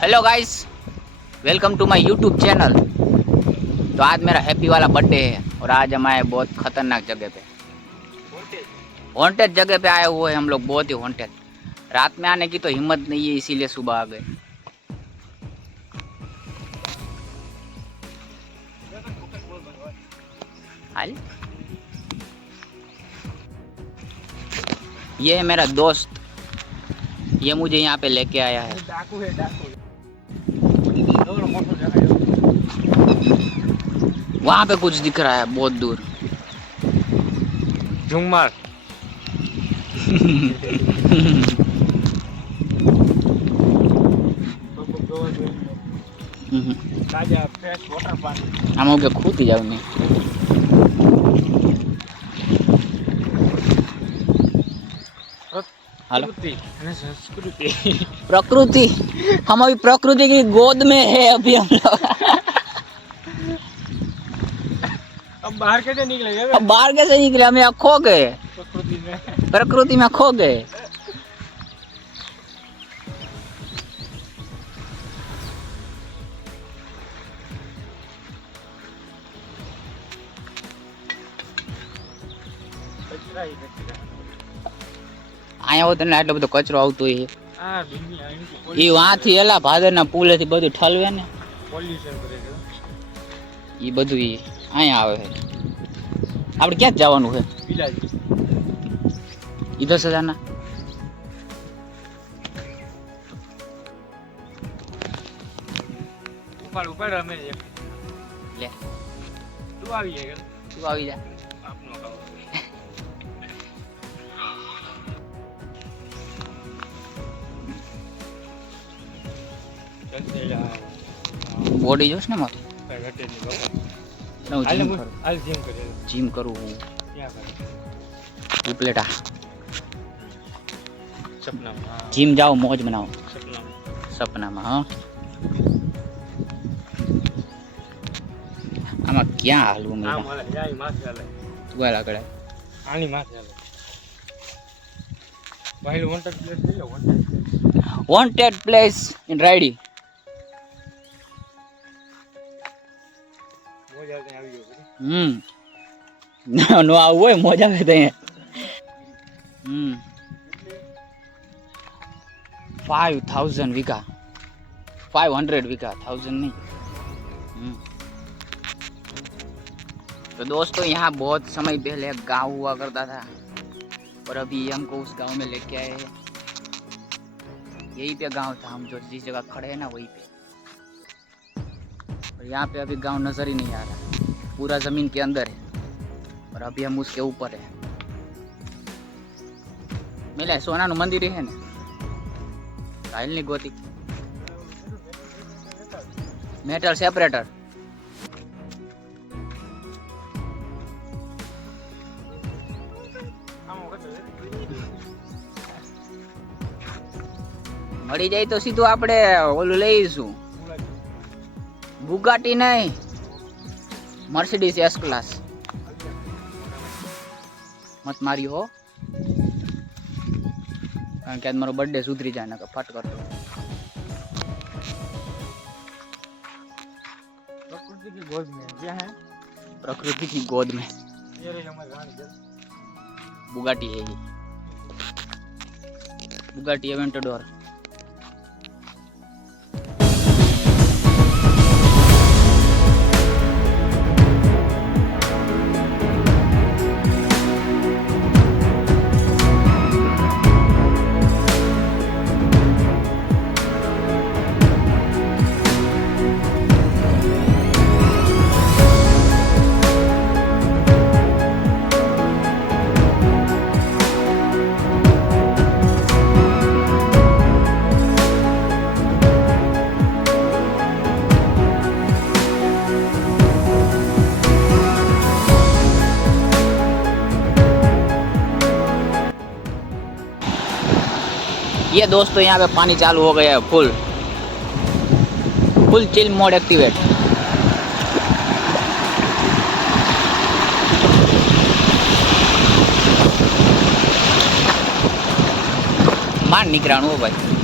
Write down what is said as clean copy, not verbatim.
Hello guys, welcome to my YouTube channel. तो आज मेरा हैप्पी वाला बर्थडे है और आज हम आए बहुत खतरनाक जगह पे, हॉन्टेड जगह पे आए हुए हैं हम लोग, बहुत ही हॉन्टेड। रात में आने की तो हिम्मत नहीं है, इसीलिए सुबह आ गए। हाल ये है मेरा दोस्त, ये मुझे यहाँ पे लेके आया है। डाकू है डाकू। वहाँ पे कुछ दिख रहा है बहुत दूर। झुमर ताजा फ्रेश वॉटर पानी हम ओके खूती जाऊ नहीं। हेलो संस्कृति प्रकृति, हम अभी प्रकृति की गोद में है अभी हम लोग। अब बाहर कैसे निकलेंगे? अब बाहर कैसे निकले, हम यहाँ खो गए, प्रकृति में खो गए। અહીંયા હોત ને આટલો બધો કચરો આવતો હોય એ વાંથી એલા ભાદરના પુલેથી બધું ઠલવે ને પોલ્યુશન કરે છે એ બધું ઈ અહીંયા આવે છે। આપણે ક્યાં જવાનું છે? બિલાજી इधर से जाना। ऊपर ऊपर हमें ले तू आ गया तू આવી જા। आपनो खाओ चलते यार બોડી જોશ ને મારી घटे नहीं बाबा હું हाल જીમ કરું, हाल जिम करे જીમ કરું હું क्या करे ઉપલેટા सपना में જીમ જાઓ, મોજ બનાવો सपना में સપનામાં। હા આમાં ક્યાં હાલવું आ મેં? माला जाई मास चले તું હાલ આગળ। आनी मास चले पहले वॉन्टेड प्लेस ले लो वॉन्टेड વોન્ટેડ પ્લેસ ઇન રાયડી। वो जाते આવી ગયો નો આવું હોય મોજ આવે તો 5000 वीघा, 500 वीघा, 1000 नहीं। तो दोस्तों यहाँ बहुत समय पहले एक गांव हुआ करता था और अभी हमको उस गांव में लेके आए हैं। यही पे गांव था, हम जो जिस जगह खड़े हैं ना वहीं पे। और यहाँ पे अभी गांव नजर ही नहीं आ रहा, पूरा जमीन के अंदर है और अभी हम उसके ऊपर है। मिला सोना नु मंदिर है ना, कायल नहीं गोती मेटल सेपरेटर। મળી જાય તો સીધું આપણે ઓલું લઈશું, બુગાટી નહીં, મર્સિડીઝ એસ ક્લાસ। મત માર્યો હો, કારણ કે આજ મારો બર્થડે સુધરી જાય ને ફટ કરતો। प्रकृति की गोद में क्या है प्रकृति की गोद में ये रही हमारी गाड़ी बुगाटी है ये, बुगाटी एवेंटाडोर। ये दोस्तों यहाँ पे पानी चालू हो गया है, फुल चिल मोड एक्टिवेट। मान निकराणु हो भाई।